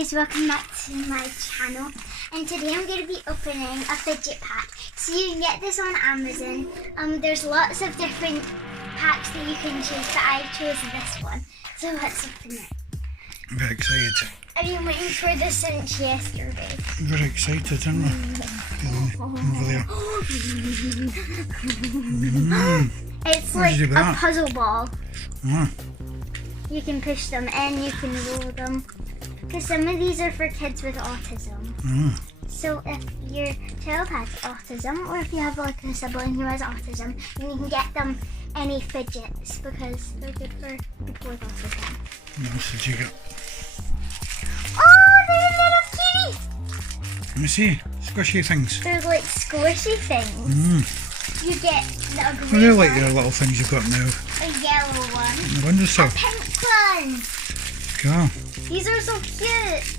guys, welcome back to my channel, and today I'm going to be opening a fidget pack. So you can get this on Amazon. There's lots of different packs that you can choose, but I chose this one. So let's open it. I'm very excited. I've been waiting for this since yesterday. I'm very excited, aren't we? Over there. It's What did you like do with a that? puzzle ball. Ah, You can push them in, you can roll them. Because some of these are for kids with autism. So if your child has autism, or if you have like a sibling who has autism, then you can get them any fidgets because they're good for people with autism. what else did you get? Oh, they're little kitties! Let me see. Squishy things. They're like squishy things. You get a Well, green they're like one, your little things you've got now. a yellow one, On the windowsill. a pink one. Go. These are so cute.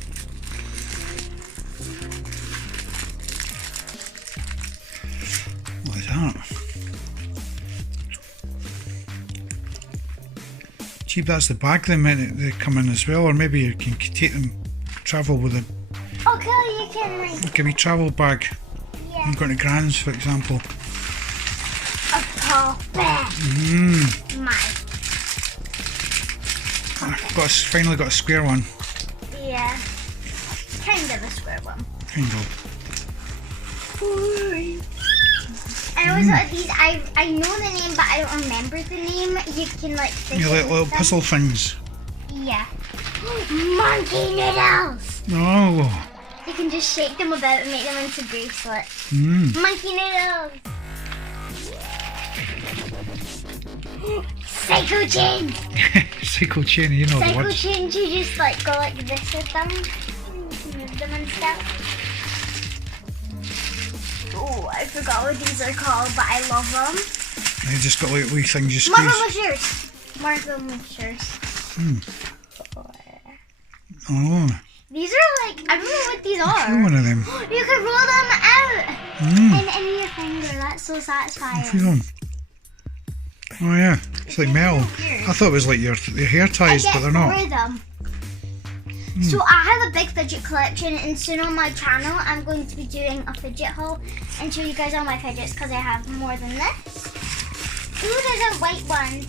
What is that? Cheap, that's the bag they come in as well, or maybe you can take them, travel with a Okay, you can like, wee travel bag. yeah, I'm going to Grand's, for example. a puppet. My. Finally got a square one. Yeah, kind of a square one. Kind of. I always thought these. I know the name, but I don't remember the name. You can like fidget Yeah, like with little them. puzzle things. Yeah. Monkey noodles. Oh. You can just shake them about and make them into bracelets. Monkey noodles. Psycho chains. Cycle chain, you know the Psycho words. chains. You just like go like this with them, move them and stuff. Oh, I forgot what these are called, but I love them. They just got like wee things you Marble squeeze. mushers. Marble mushers. Oh, These are like, I don't know what these feel are. one of them. You can roll them out in your finger. That's so satisfying. Feel them. Oh yeah, it's like metal. Weird. I thought it was like your hair ties, but they're not. Four of them. So I have a big fidget collection, and soon on my channel I'm going to be doing a fidget haul and show you guys all my fidgets because I have more than this. Ooh, there's a white one.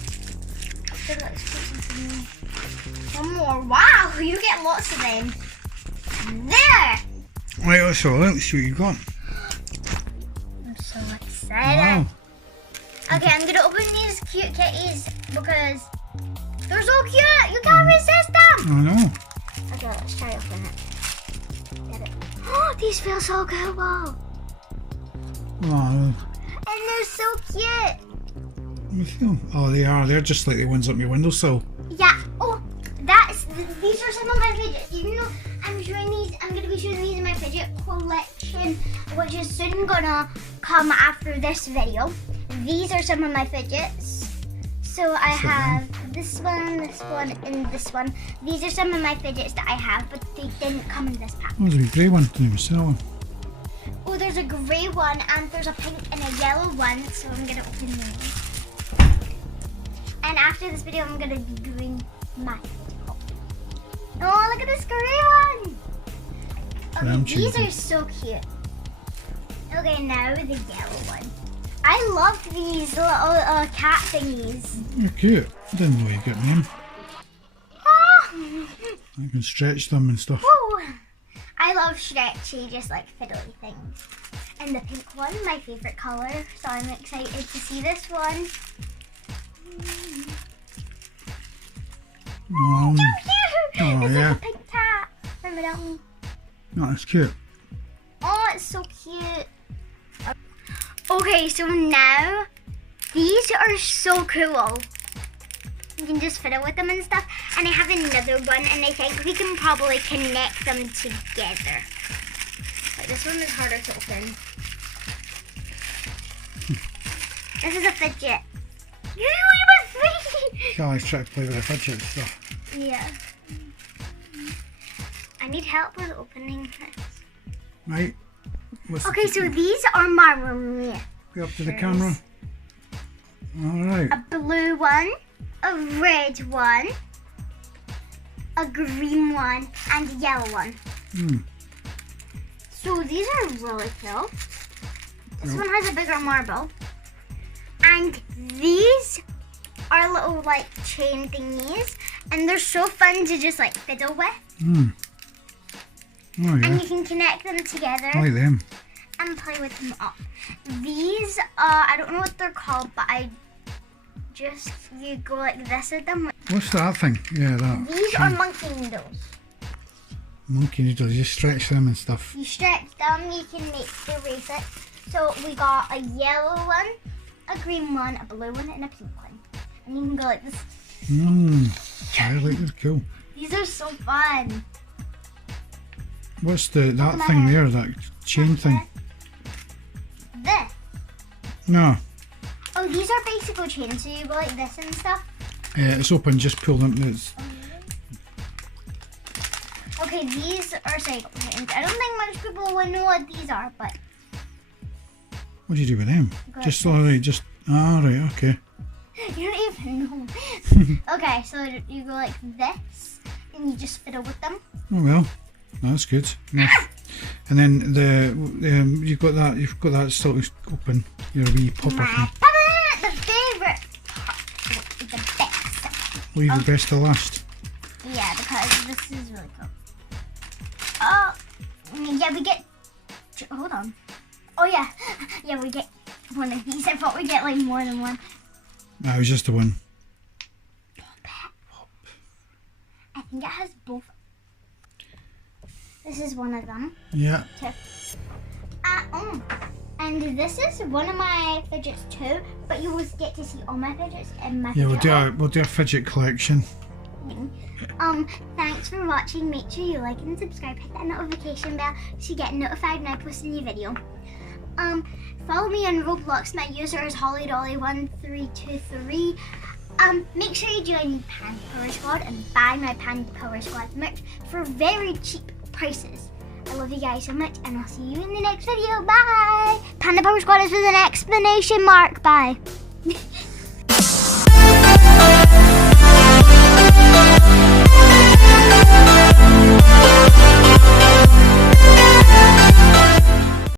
So let's put something in. One more. Wow, you get lots of them. There. Right, so let's see what you got. I'm so excited. Wow. Okay, I'm gonna open these cute kitties because they're so cute. You can't resist them. I know. Okay, let's try to open it. Get it. Oh, these feel so good. Wow. Oh, And they're so cute. let me feel. Oh, they are. They're just like the ones up your windowsill. Yeah. Oh, these are some of my fidgets. Even though I'm gonna be showing these in my fidget collection, which is soon gonna come after this video. These are some of my fidgets. So I have this one, and this one. These are some of my fidgets that I have, but they didn't come in this pack. Oh, there's a wee grey one. Didn't even see that one. Oh, there's a grey one, and there's a pink and a yellow one, so I'm gonna open those. And after this video, I'm gonna be doing my fidget haul. Oh, look at this grey one! Okay, these are so cute. Okay, now the yellow one. I love these little cat thingies. They're cute. I didn't know you got them. Ah! I can stretch them and stuff. Woo! I love stretchy, just like fiddly things. And the pink one, my favorite color, so I'm excited to see this one. Oh, It's yeah. like a pink cat. Remember that one? no, that's cute. Oh, it's so cute. Okay, so now these are so cool. You can just fiddle with them and stuff. And I have another one, and I think we can probably connect them together. But this one is harder to open. This is a fidget. You my feet! I always try to play with the fidget stuff. Yeah. I need help with opening this. Right. What's Okay, so these are my room. Go up to the camera. All right. A blue one, a red one, a a green one, and a yellow one. So these are really cool. This one has a bigger marble. And these are little like chain thingies. And they're so fun to just like fiddle with. Oh, yeah. And you can connect them together. I like them. And play with them up. These, I don't know what they're called, but you go like this with them. What's that thing? Yeah, that. These are monkey needles. Monkey needles, you stretch them and stuff. You stretch them, you can erase it. So we got a yellow one, a green one, a blue one, and a pink one. And you can go like this. I like this, cool. These are so fun. What's that thing there, that chain thing? This. No. Oh, these are bicycle chains, so you go like this and stuff. Yeah, it's open, just pull them. Okay, these are cycle chains. I don't think most people would know what these are, but... What do you do with them? Just right, okay. You don't even know. Okay, so you go like this, and you just fiddle with them. Oh well, that's good. Nice. And then you've got that still open. Your wee popper thing. The favourite part is the best. Leave the best to last. Yeah, because this is really cool. Oh, yeah, we get. Hold on. Oh yeah, yeah, we get one of these. I thought we get like more than one. No, it was just the one. I think it has both. This is one of them. Yeah. And this is one of my fidgets too, but you will get to see all my fidgets in my Yeah, fidget we'll do a fidget collection. Thanks for watching. Make sure you like and subscribe, hit that notification bell so you get notified when I post a new video. Follow me on Roblox. My user is hollydolly1323. Make sure you join Panda Power Squad and buy my Panda Power Squad merch for very cheap prices. I love you guys so much, and I'll see you in the next video. Bye! Panda Power Squad is with an exclamation mark. Bye.